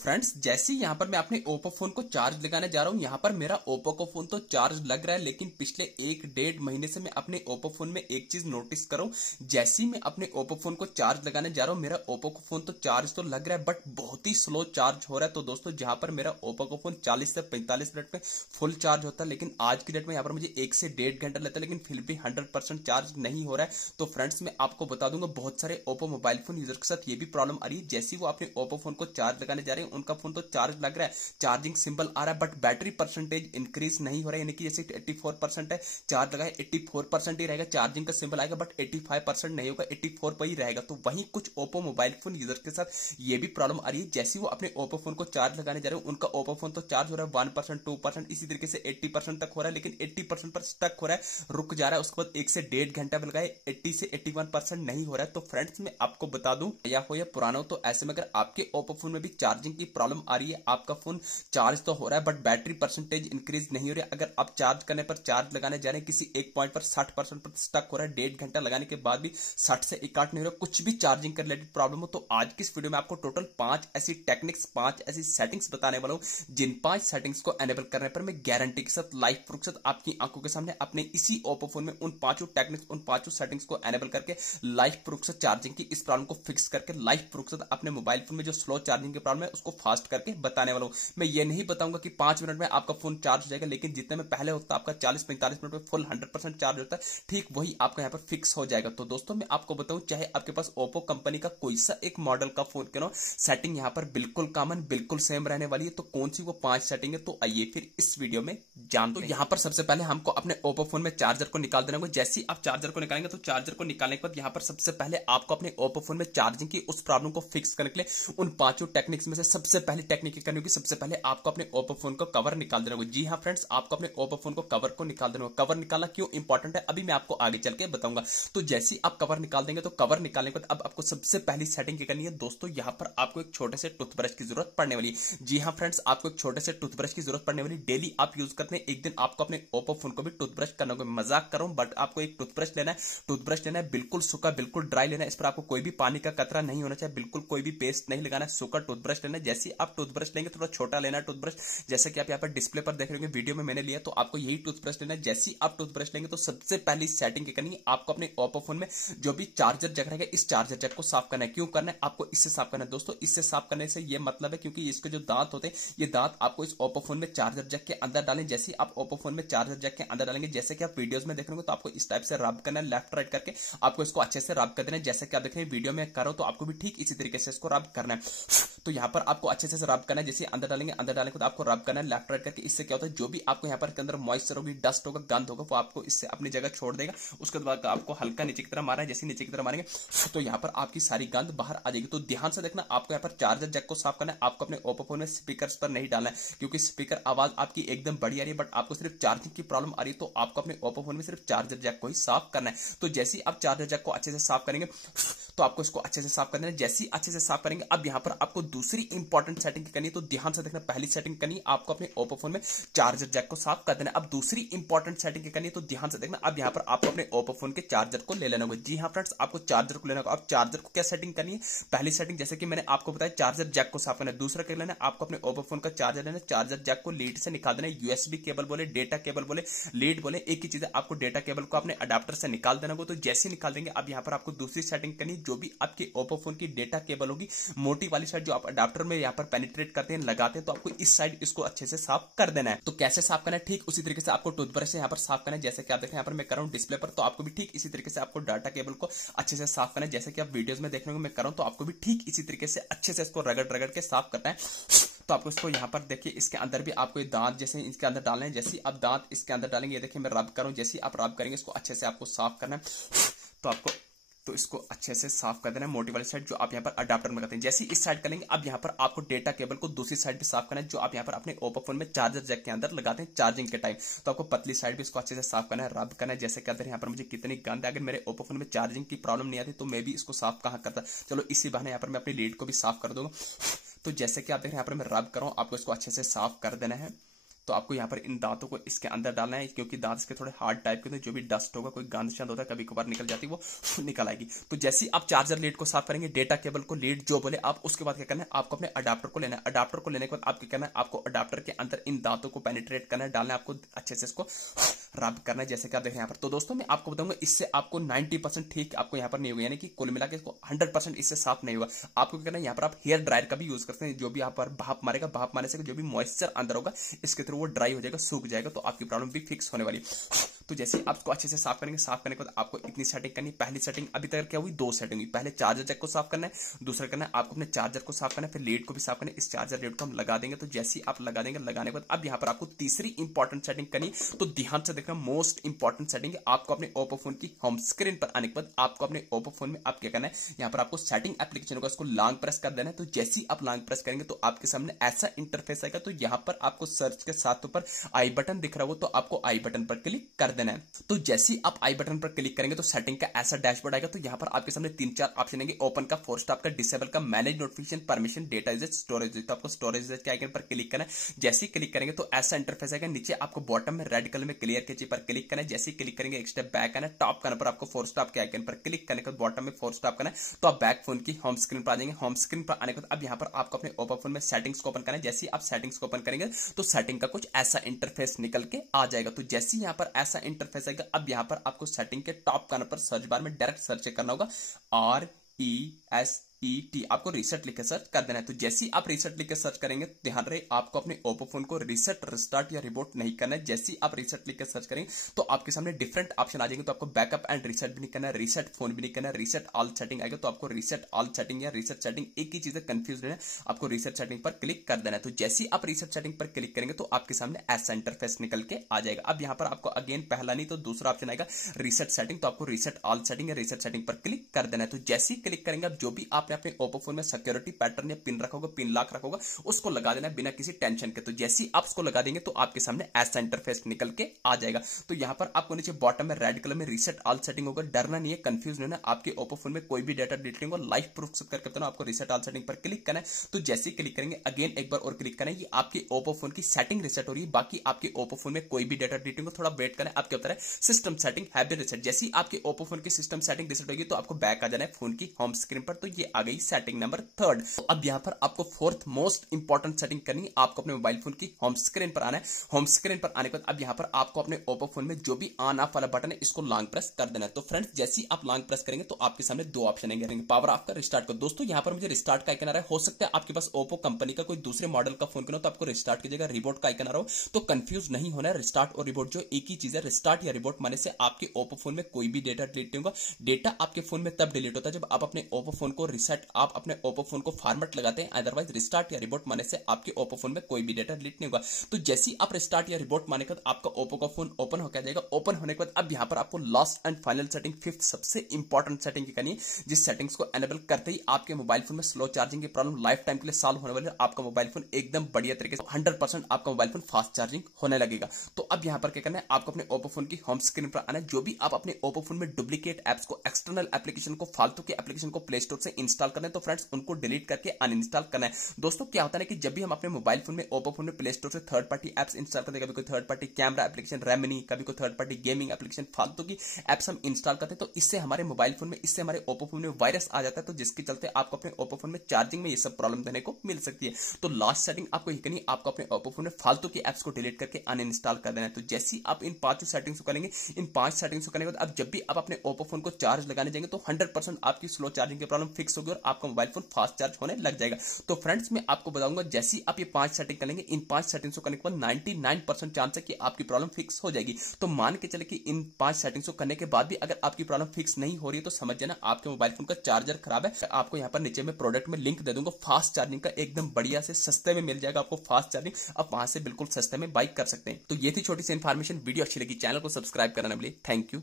Friends जैसे ही यहाँ पर मैं अपने ओप्पो फोन को चार्ज लगाने जा रहा हूँ, यहाँ पर मेरा ओप्पो का फोन तो चार्ज लग रहा है, लेकिन पिछले 1-1.5 महीने से मैं अपने ओप्पो फोन में एक चीज नोटिस कर रहा हूँ। जैसे ही मैं अपने ओप्पो फोन को चार्ज लगाने जा रहा हूँ, मेरा ओप्पो का फोन तो चार्ज तो लग रहा है, बट बहुत ही स्लो चार्ज हो रहा है। तो दोस्तों जहां पर मेरा ओप्पो का फोन 40 से 45 मिनट में फुल चार्ज होता है, लेकिन आज की डेट में यहाँ पर मुझे 1 से 1.5 घंटा लगता है, लेकिन फिर भी 100% चार्ज नहीं हो रहा है। तो फ्रेंड्स मैं आपको बता दूंगा, बहुत सारे ओप्पो मोबाइल फोन यूजर के साथ ये भी प्रॉब्लम आ रही है। जैसे वो अपने ओप्पो फोन को चार्ज लगाने जा रहे हैं, उनका फोन तो चार्ज लग रहा है, चार्जिंग सिंबल आ रहा है, बट बैटरी परसेंटेज इंक्रीज नहीं हो रहा है। यानी कि जैसे 84% है, चार्ज लगाए 84% ही रहेगा, चार्जिंग का सिंबल आएगा, बट 85% नहीं होगा, 84 पर ही रहेगा। तो वहीं कुछ ओप्पो मोबाइल फोन यूजर के साथ ये भी प्रॉब्लम आ रही है। जैसे वो अपने ओप्पो फोन को चार्ज लगाने जा रहे हैं, उनका ओप्पो फोन तो चार्ज हो रहा है 1%, 2%, इसी तरीके से 80% तक हो रहा है, लेकिन 80% पर स्टक हो रहा है, रुक जा रहा है। उसके बाद 1 से 1.5 घंटा में लगाए 80 से 81% नहीं हो रहा है। तो फ्रेंड्स मैं आपको बता दूं, या हो या पुराना हो, तो ऐसे में अगर आपके ओप्पो फोन में भी चार्जिंग की प्रॉब्लम आ रही है, आपका फोन चार्ज तो हो रहा है बट बैटरी परसेंटेज इंक्रीज नहीं हो रही है, अगर आप चार्ज करने पर चार्ज लगाने जा रहे हैं, किसी एक पॉइंट पर 60% पर स्टक हो रहा है, 1.5 घंटा लगाने के बाद भी 60 से 61 नहीं हो रहा, कुछ भी चार्जिंग का रिलेटेड प्रॉब्लम हो, तो आज की इस वीडियो में आपको टोटल 5 ऐसी टेक्निक्स, 5 ऐसी सेटिंग्स बताने वाला हूं, जिन 5 सेटिंग्स को एनेबल करने पर मैं गारंटी के साथ, लाइव प्रूफ के साथ आपकी आंखों के सामने अपने इसी ओप्पो फोन में उन 5 टेक्निक्स, उन 5 सेटिंग्स को एनेबल करके लाइव प्रूफ से चार्जिंग की इस प्रॉब्लम को फिक्स करके लाइव प्रूफ से अपने मोबाइल फोन में जो स्लो चार्जिंग की प्रॉब्लम है उसको फास्ट करके बताने वाला हूं। मैं ये नहीं बताऊंगा कि 5 मिनट में आपका फोन चार्ज हो जाएगा, लेकिन जितने में पहले होता है आपका 40-45 मिनट में फुल 100% चार्ज होता है, ठीक वही आपका यहाँ पर फिक्स हो जाएगा। तो दोस्तों मैं आपको बताऊं, चाहे आपके पास ओप्पो कंपनी का कोई सा एक मॉडल का फोन क्यों ना, सेटिंग यहाँ पर बिल्कुल कॉमन, बिल्कुल सेम रहने वाली है। तो कौन सी वो 5 सेटिंग है, तो आइए फिर इस वीडियो में जानते हैं। यहाँ पर सबसे पहले हमको अपने ओप्पो फोन में चार्जर को निकाल देना होगा। जैसे ही आप चार्जर को निकालेंगे, तो चार्जर को निकालने के बाद यहाँ पर सबसे पहले आपको अपने ओप्पो फोन में चार्जिंग की उस प्रॉब्लम को फिक्स करने के लिए उन 5 टेक्निक्स में से सबसे पहली टेक्निक करनी होगी। सबसे पहले आपको अपने ओप्पो फोन को कवर निकाल देना होगा। जी हाँ फ्रेंड्स, आपको अपने ओप्पो फोन को कवर को निकाल देना होगा। कवर निकालना क्यों इंपॉर्टेंट है, अभी मैं आपको आगे चल के बताऊंगा। तो जैसे ही आप कवर निकाल देंगे, तो कवर निकालने के बाद अब आपको सबसे पहली सेटिंग क्या करनी है दोस्तों, यहाँ पर आपको एक छोटे से टूथब्रश की जरूरत पड़ने वाली है। जी हाँ फ्रेंड्स, आपको एक छोटे से टूथब्रश की जरूरत पड़ने वाली। डेली आप यूज करते हैं, एक दिन आपको अपने ओप्पो फोन को भी टूथब्रश करना होगा। मजाक कर रहा हूं, बट आपको एक टूथब्रश लेना है। टूथब्रश लेना है बिल्कुल सूखा, बिल्कुल ड्राई लेना है, इस पर आपको कोई भी पानी का कतरा नहीं होना चाहिए, बिल्कुल कोई भी पेस्ट नहीं लगाना है, सूखा टूथब्रश लेना है। जैसे ही आप टूथब्रश लेंगे, थोड़ा छोटा लेना है टूथब्रश, जैसे कि आप यहाँ पर डिस्प्ले पर देख रहे होंगे, वीडियो में मैंने लिया, तो आपको यही टूथब्रश लेना है। जैसे ही आप टूथब्रश लेंगे, तो सबसे पहली सेटिंग क्या करनी है, आपको अपने ओप्पो फोन में जो भी चार्जर जैक रहेगा, इस चार्जर जैक को साफ करना है। क्यों करना है, आपको इससे साफ करना है दोस्तों। इससे साफ करने से ये मतलब है, क्योंकि इसके जो दांत होते हैं, ये दांत आपको इस ओप्पो फोन में चार्जर जैक के अंदर डालें। जैसे आप ओप्पो फोन में चार्जर जैक के अंदर डालेंगे, जैसे कि आप वीडियोस में देख रहे हो, तो आपको इस टाइप से रब करना है, लेफ्ट राइट करके आपको इसको अच्छे से रब कर देना है। जैसे कि आप देख रहे हैं वीडियो में कर रहा हूं, तो आपको भी ठीक इसी तरीके से इसको रब करना है। तो यहाँ पर आपको अच्छे से रब करना है। जैसे अंदर डालेंगे, अंदर डालने के बाद आपको रब करना है लेफ्ट राइट करके। इससे क्या होता है, जो भी आपको यहाँ पर के अंदर मॉइस्चर होगी, डस्ट होगा, गंद होगा, वो आपको इससे अपनी जगह छोड़ देगा। उसके बाद आपको हल्का नीचे की तरफ मारना है। जैसे नीचे की तरफ मारेंगे, तो यहाँ पर आपकी सारी गंद बाहर आ जाएगी। तो ध्यान से देखना, आपको यहाँ पर चार्जर जैक को साफ करना है। आपको अपने ओप्पो फोन में स्पीकर पर नहीं डालना है, क्योंकि स्पीकर आवाज आपकी एकदम बढ़िया रही है, बट आपको सिर्फ चार्जिंग की प्रॉब्लम आ रही है। तो आपको अपने ओप्पो फोन में सिर्फ चार्जर जैक को ही साफ करना है। तो जैसे ही आप चार्जर जैक को अच्छे से साफ करेंगे, तो आपको इसको अच्छे से साफ करना है। जैसे ही अच्छे से साफ करेंगे, अब यहाँ पर आपको दूसरी इंपॉर्टेंट सेटिंग करनी है। तो ध्यान से देखना, पहली सेटिंग करनी है आपको अपने ओप्पो फोन में चार्जर जैक को साफ कर देना है। अब दूसरी इंपॉर्टेंट सेटिंग करनी है, तो ध्यान से देखना, अब यहाँ पर आपको अपने ओप्पो फोन के चार्जर को ले लेना होगा। जी हाँ फ्रेंड्स, आपको चार्जर को लेना होगा। अब चार्जर को क्या सेटिंग करनी है, पहली सेटिंग जैसे कि मैंने आपको बताया, चार्जर जैक को साफ करना है। दूसरा क्या लेना है, आपको अपने ओप्पो फोन का चार्जर लेना है, चार्जर जैक को लीड से निकाल देना है। यूएसबी केबल बोले, डेटा केबल बोले, लीड बोले, एक ही चीज है, आपको डेटा केबल को अपने अडाप्टर से निकाल देना होगा। तो जैसे निकाल देंगे, अब यहाँ पर आपको दूसरी सेटिंग करनी है, जो भी आपके ओप्पो फोन की डेटा केबल होगी, मोटी वाली साइड जो आप अडाप्टर में यहाँ पर पेनिट्रेट करते हैं, लगाते हैं, तो आपको इस साइड इसको अच्छे से साफ कर देना है। तो कैसे साफ करना है, ठीक उसी तरीके से आपको टूथब्रश से यहाँ पर साफ करना है। जैसे कि आप देखें, यहाँ पर मैं कर रहा हूँ डिस्प्ले पर, तो आपको भी ठीक इसी तरीके से आपको डाटा केबल को अच्छे से साफ करना है। जैसे कि आप वीडियोस में देख रहे हो मैं कर रहा हूँ, तो आपको भी ठीक इसी तरीके से अच्छे से इसको रगड़ रगड़ के साफ करना है। तो आपको इसको यहाँ पर देखिए, इसके अंदर भी आपको दांत जैसे इसके अंदर डालने हैं। जैसे आप दांत इसके अंदर डालेंगे, ये देखिए मैं रब कर रहा हूँ, जैसे आप रब करेंगे, इसको अच्छे से आपको साफ करना है। तो आपको तो इसको अच्छे से साफ कर देना है, मोटी वाली साइड जो आप यहाँ पर अडाप्टर में करते हैं। जैसे इस साइड करेंगे, अब यहाँ पर आपको डेटा केबल को दूसरी साइड भी साफ करना है, जो आप यहाँ पर अपने ओप्पो फोन में चार्जर जैक के अंदर लगाते हैं चार्जिंग के टाइम। तो आपको पतली साइड भी इसको अच्छे से साफ करना है, रब करना है। जैसे कि यहाँ पर मुझे कितनी गंद है, अगर मेरे ओप्पो फोन में चार्जिंग की प्रॉब्लम नहीं आती, तो मैं भी इसको साफ कहाँ करता। चलो इसी बहाने यहाँ पर मैं अपनी लीड को भी साफ कर दूंगा। तो जैसे कि आप देख रहे हैं, यहाँ पर मैं रब कर रहा हूँ, आपको इसको अच्छे से साफ कर देना है। तो आपको यहाँ पर इन दांतों को इसके अंदर डालना है, क्योंकि दांत इसके थोड़े हार्ड टाइप के होते हैं, जो भी डस्ट होगा, कोई गंद शंद होता है, कभी कभार निकल जाती है, वो निकल आएगी। तो जैसे ही आप चार्जर लीड को साफ करेंगे, डेटा केबल को, लीड जो बोले आप, उसके बाद क्या करना है, आपको अपने अडाप्टर को लेना है। अडाप्टर को लेने के बाद आपको करना है, आपको अडाप्टर के अंदर इन दांतों को पेनिट्रेट करना है, डालना है, आपको अच्छे से इसको रब करना है, जैसे कि आप देख रहे हैं यहाँ पर। तो दोस्तों मैं आपको बताऊंगा, इससे आपको 90% ठीक आपको यहाँ पर नहीं होगा, यानी कि कुल मिला के इसको 100% इससे साफ नहीं होगा। आपको क्या करना है, यहाँ पर आप हेयर ड्रायर का भी यूज करते हैं, जो भी यहाँ पर भाप मारेगा, भाप मारने से जो भी मॉइस्चर अंदर होगा इसके थ्रू वो ड्राई हो जाएगा, सूख जाएगा, तो आपकी प्रॉब्लम भी फिक्स होने वाली। तो जैसे आप इसको अच्छे से साफ करेंगे, साफ करने के बाद आपको इतनी सेटिंग करनी। पहली सेटिंग अभी तक क्या हुई, 2 सेटिंग हुई। पहले चार्जर जैक को साफ करना है, दूसरा करना है आपको अपने चार्जर को साफ करना है, फिर लीड को भी साफ करना है। इस चार्जर लीड को हम लगा देंगे। तो जैसे ही आप लगा देंगे, लगाने के बाद अब यहाँ पर आपको तीसरी इंपॉर्टेंट सेटिंग करनी। तो ध्यान से देखना, मोस्ट इंपॉर्टेंट सेटिंग है। आपको अपने ओप्पो फोन की होम स्क्रीन पर आने के बाद आपको अपने ओप्पो फोन में आप क्या करना है, यहाँ पर आपको सेटिंग एप्लीकेशन होगा, उसको लॉन्ग प्रेस कर देना है। तो जैसे ही आप लॉन्ग प्रेस करेंगे तो आपके सामने ऐसा इंटरफेस आएगा। तो यहाँ पर आपको सर्च के साथ ऊपर आई बटन दिख रहा हो, तो आपको आई बटन पर क्लिक कर देना है। तो जैसे ही आप आई बटन पर क्लिक करेंगे तो सेटिंग का ऐसा डैशबोर्ड आएगा। तो यहाँ पर आपके सामने 3-4 ऑप्शन आएंगे, ओपन का, फोर्स स्टॉप का, डिसेबल का, manage notification, permission, data usage, storage. तो आपको स्टोरेज के आइकन पर क्लिक करना है। जैसे ही क्लिक करेंगे तो ऐसा इंटरफेस आएगा। नीचे आपको बॉटम में रेड कलर में क्लियर के पर क्लिक करना है। जैसे ही क्लिक करेंगे एक स्टेप बैक आना है। टॉप करने पर आपको फोर्स स्टॉप के आइकन पर क्लिक करने के बाद बॉटम में फोर्स स्टॉप करना है। तो आप बैक फोन की होम स्क्रीन पर आ जाएंगे। होम स्क्रीन पर आने के बाद अब यहाँ पर आपको अपने ओप्पो फोन में सेटिंग्स को ओपन करना है। जैसे ही आप सेटिंग्स को ओपन करेंगे तो सेटिंग का कुछ ऐसा इंटरफेस निकल के आ जाएगा। तो जैसे ही यहाँ पर ऐसा इंटरफेस आएगा, अब यहाँ पर आपको सेटिंग के टॉप करने पर सर्च बार में डायरेक्ट सर्च करना होगा, RESET, आपको रीसेट लिख के सर्च कर देना है। तो जैसे ही आप रीसेट लिख के सर्च करेंगे, ध्यान रहे आपको अपने ओप्पो फोन को रीसेट, रिस्टार्ट या रिबूट नहीं करना है। जैसे ही आप रीसेट लिख के सर्च करेंगे तो आपके सामने डिफरेंट ऑप्शन आ जाएंगे। तो आपको बैकअप एंड रीसेट भी नहीं करना है, रीसेट फोन भी नहीं करना है, रीसेट ऑल सेटिंग आएगा। तो आपको रीसेट ऑल सेटिंग या रीसेट सेटिंग एक ही चीज है, कंफ्यूज है, आपको रीसेट सेटिंग पर क्लिक कर देना है। तो जैसे ही आप रीसेट सेटिंग पर क्लिक करेंगे तो आपके सामने ऐसा इंटरफेस निकल के आ जाएगा। अब यहाँ पर आपको अगेन पहला नहीं तो दूसरा ऑप्शन आएगा, रीसेट सेटिंग। तो आपको रीसेट ऑल सेटिंग या रीसेट सेटिंग पर क्लिक कर देना है। तो जैसे ही क्लिक करेंगे, अब जो भी आपने अपने ओप्पो फोन में सिक्योरिटी पैटर्न या पिन रखा होगा, पिन लॉक रखा होगा, उसको लगा देना है बिना किसी टेंशन के। तो जैसे ही आप उसको लगा देंगे तो आपके सामने ऐसा इंटरफेस निकल के आ जाएगा। तो यहाँ पर आपको नीचे बॉटम में रेड कलर में रीसेट ऑल सेटिंग होगा। डरना नहीं है, कंफ्यूज नहीं है। आपके ओप्पो फोन में कोई भी डेटा डिलीट नहीं होगा। लाइव प्रूफ से करके बताना, आपको रीसेट ऑल सेटिंग पर क्लिक करना है। तो जैसे ही क्लिक करेंगे, अगेन एक बार और क्लिक करना है, ये आपके ओप्पो फोन की सेटिंग रीसेट हो रही है। बाकी आपके ओप्पो फोन में कोई भी डेटा डिलीट नहीं होगा, थोड़ा वेट करना है। आपके बता रहा है system setting have been reset. जैसे ही आपके ओप्पो फोन की सिस्टम सेटिंग रीसेट होगी तो आपको बैक आ जाना है फोन की होम स्क्रीन पर। तो ये आ गई सेटिंग नंबर 3। तो अब यहाँ पर आपको 4th मोस्ट इंपॉर्टेंट सेटिंग करनी है। आपको अपने मोबाइल फोन की होम स्क्रीन पर आना है। होम स्क्रीन पर आने के बाद अब यहाँ पर आपको अपने ओप्पो फोन में जो भी ऑन ऑफ वाला बटन है इसको लॉन्ग प्रेस कर देना है। तो फ्रेंड्स जैसे ही आप लॉन्ग प्रेस करेंगे तो आपके सामने 2 ऑप्शन आएंगे, पावर ऑफ का, रिस्टार्ट का। दोस्तों यहाँ पर मुझे रिस्टार्ट का आइकन आ रहा है। हो सकता है आपके पास ओप्पो कंपनी का कोई दूसरे मॉडल का फोन हो तो आपको रिस्टार्ट की जगह रिबोट का आइकन आ रहा हो, तो कंफ्यूज नहीं होना है। रिस्टार्ट और रिबोट जो एक ही चीज है। रिस्टार्ट या रिबोट माने से आपके ओप्पो फोन में कोई भी डेटा डिलीट नहीं होगा। डेटा आपके फोन में तब डिलीट होता है जब आप अपने ओप्पो फोन को रिसेट, आप अपने ओप्पो फोन को फॉर्मेट लगाते हैं। अदरवाइज रिस्टार्ट या रिबोट माने से आपके ओप्पो फोन में कोई भी डेटा डिलीट नहीं होगा। तो जैसे ही आप रिस्टार्ट या रिबोट माने के बाद आपका ओप्पो का फोन ओपन होकर जाएगा। ओपन होने के बाद अब यहाँ पर आपको last and final setting, 5th सबसे इंपॉर्टेंट सेटिंग की करनी है, जिस सेटिंग्स को एनेबल करते ही आपके मोबाइल फोन में स्लो चार्जिंग की प्रॉब्लम लाइफ टाइम के लिए सॉल्व होने वाली है। आपका मोबाइल फोन एकदम बढ़िया तरीके से 100% आपका मोबाइल फोन फास्ट चार्जिंग होने लगेगा। तो अब यहाँ पर क्या करना है, आपको अपने ओप्पो फोन की होम स्क्रीन पर आना है। जो भी आप अपने ओप्पो फोन में डुप्लीकेट एप्स को, एक्सटर्नल एप्लीकेशन को, फालतू के एप्लीकेशन को प्ले स्टोर से इंस्टॉल करना है, तो फ्रेंड्स उनको डिलीट करके अनइंस्टॉल करना है। दोस्तों क्या होता है कि जब भी हम अपने मोबाइल फोन में, ओप्पो फोन में प्ले स्टोर से थर्ड पार्टी एप्स इंस्टॉल करते हैं, कभी कोई third party camera application Remini, कभी कोई थर्ड पार्टी गेमिंग एप्लीकेशन, फालतू की एप्स हम इंस्टॉल करते हैं, तो इससे हमारे मोबाइल फोन में, इससे हमारे ओप्पो फोन में वायरस आ जाता है। तो जिसके चलते आपको अपने ओप्पो फोन में चार्जिंग में ये सब प्रॉब्लम देने को मिल सकती है। तो लास्ट सेटिंग आपको ये करनी है, आपको अपने ओप्पो फोन में फालतू की एप्स को डिलीट करके अनइंस्टॉल कर देना है। तो जैसे ही आप इन 5 सेटिंग्स को करेंगे, इन 5 सेटिंग्स को करने के बाद अब जब भी आप अपने ओप्पो फोन को चार्ज लगाने जाएंगे तो 100% आपकी स्लो चार्जिंग की प्रॉब्लम फिक्स होगी और आपका मोबाइल फोन फास्ट चार्ज होने लग जाएगा। तो फ्रेंड्स मैं आपको बताऊंगा, जैसे ही आप ये 5 सेटिंग करेंगे, इन 5 सेटिंग्स को करने के बाद 99% चांस है कि आपकी प्रॉब्लम फिक्स हो जाएगी। तो मान के चले कि इन 5 सेटिंग्स को करने के बाद भी अगर आपकी प्रॉब्लम फिक्स नहीं हो रही है तो समझ जाना आपके मोबाइल फोन का चार्जर खराब है। आपको यहाँ पर नीचे में प्रोडक्ट में लिंक दे दूंगा फास्ट चार्जिंग का, एकदम बढ़िया से सस्ते में मिल जाएगा आपको फास्ट चार्जिंग। आप वहां से बिल्कुल सस्ते में बाइक कर सकते हैं। तो ये थी छोटी सी इन्फॉर्मेशन। वीडियो अच्छी लगी, चैनल को सब्सक्राइब करना ना भूलिए। Thank you.